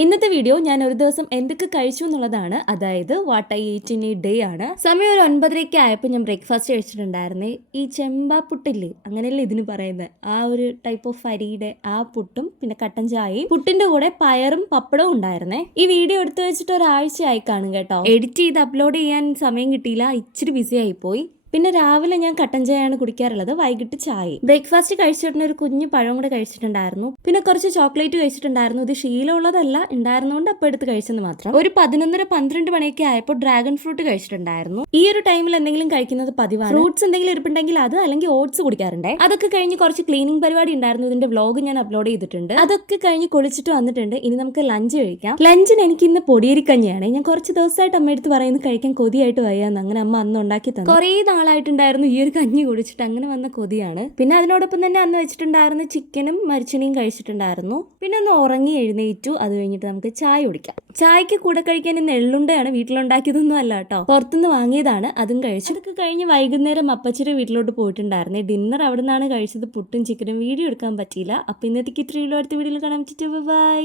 ഇന്നത്തെ വീഡിയോ ഞാൻ ഒരു ദിവസം എന്തൊക്കെ കഴിച്ചു എന്നുള്ളതാണ്. അതായത് what I eat in A day ആണ്. സമയം ഒരു 9:30 ആയപ്പോൾ ഞാൻ ബ്രേക്ക്ഫാസ്റ്റ് കഴിച്ചിട്ടുണ്ടായിരുന്നേ. ഈ ചെമ്പാ പുട്ടില്ലേ, അങ്ങനെയല്ലേ ഇതിന് പറയുന്നത്, ആ ഒരു ടൈപ്പ് ഓഫ് അരിയുടെ ആ പുട്ടും പിന്നെ കട്ടൻ ചായയും, പുട്ടിന്റെ കൂടെ പയറും പപ്പടവും ഉണ്ടായിരുന്നേ. ഈ വീഡിയോ എടുത്തു വെച്ചിട്ട് ഒരാഴ്ചയായി കാണും കേട്ടോ. എഡിറ്റ് ചെയ്ത് അപ്ലോഡ് ചെയ്യാൻ സമയം കിട്ടിയില്ല, ഇച്ചിരി ബിസി ആയിപ്പോയി. പിന്നെ രാവിലെ ഞാൻ കട്ടൻ ചായയാണ് കുടിക്കാറുള്ളത്, വൈകിട്ട് ചായ. ബ്രേക്ക്ഫാസ്റ്റ് കഴിച്ചിട്ട് ഒരു കുഞ്ഞു പഴം കൂടെ കഴിച്ചിട്ടുണ്ടായിരുന്നു, പിന്നെ കുറച്ച് ചോക്ലേറ്റ് കഴിച്ചിട്ടുണ്ടായിരുന്നു. ഇത് ശീലമുള്ളതല്ല, ഉണ്ടായിരുന്നുകൊണ്ട് അപ്പോൾ എടുത്ത് കഴിച്ചെന്ന് മാത്രം. ഒരു 11:30-12 മണിയൊക്കെ ആയപ്പോൾ ഡ്രാഗൺ ഫ്രൂട്ട് കഴിച്ചിട്ടുണ്ടായിരുന്നു. ഈ ഒരു ടൈമിൽ എന്തെങ്കിലും കഴിക്കുന്നത് പതിവാണ്. ഫ്രൂട്ട്സ് എന്തെങ്കിലും ഇരിപ്പുണ്ടെങ്കിൽ അത്, അല്ലെങ്കിൽ ഓട്സ് കുടിക്കാറുണ്ട്. അതൊക്കെ കഴിഞ്ഞ് കുറച്ച് ക്ലീനിങ് പരിപാടി ഉണ്ടായിരുന്നു, ഇതിന്റെ വ്ലോഗ് ഞാൻ അപ്ലോഡ് ചെയ്തിട്ടുണ്ട്. അതൊക്കെ കഴിഞ്ഞ് കുളിച്ചിട്ട് വന്നിട്ടുണ്ട്. ഇനി നമുക്ക് ലഞ്ച് കഴിക്കാം. ലഞ്ചിന് എനിക്ക് ഇന്ന് പൊടിയരിക്കഞ്ഞിയാണ്. ഞാൻ കുറച്ച് ദിവസമായിട്ട് അമ്മ എടുത്ത് പറയുന്നത് കഴിക്കാൻ കൊതിയായിട്ട് വയ്യാന്ന്. അങ്ങനെ അമ്മ അന്ന് ഉണ്ടാക്കി തന്നു. കുറേ ആളായിട്ടുണ്ടായിരുന്നു ഈ ഒരു കഞ്ഞി കുടിച്ചിട്ട്, അങ്ങനെ വന്ന കൊതിയാണ്. പിന്നെ അതിനോടൊപ്പം തന്നെ അന്ന് വെച്ചിട്ടുണ്ടായിരുന്ന ചിക്കനും മരിച്ചിനിയും കഴിച്ചിട്ടുണ്ടായിരുന്നു. പിന്നെ ഒന്ന് ഉറങ്ങി എഴുന്നേറ്റു. അത് കഴിഞ്ഞിട്ട് നമുക്ക് ചായ കുടിക്കാം. ചായക്ക് കൂടെ കഴിക്കാൻ ഇന്ന് എള്ളുണ്ടയാണ്, വീട്ടിലുണ്ടാക്കിയതൊന്നും അല്ല കേട്ടോ, പുറത്തുനിന്ന് വാങ്ങിയതാണ്. അതും കഴിച്ചു. അതൊക്കെ കഴിഞ്ഞ് വൈകുന്നേരം അപ്പച്ചിയുടെ വീട്ടിലോട്ട് പോയിട്ടുണ്ടായിരുന്നേ. ഡിന്നർ അവിടെ നിന്നാണ് കഴിച്ചത്, പുട്ടും ചിക്കനും. വീഡിയോ എടുക്കാൻ പറ്റിയില്ല. അപ്പൊ ഇന്നത്തേക്ക് ഇത്രയുള്ള അടുത്ത വീഡിയോയിൽ കാണാൻ പറ്റിയിട്ട് ബൈ.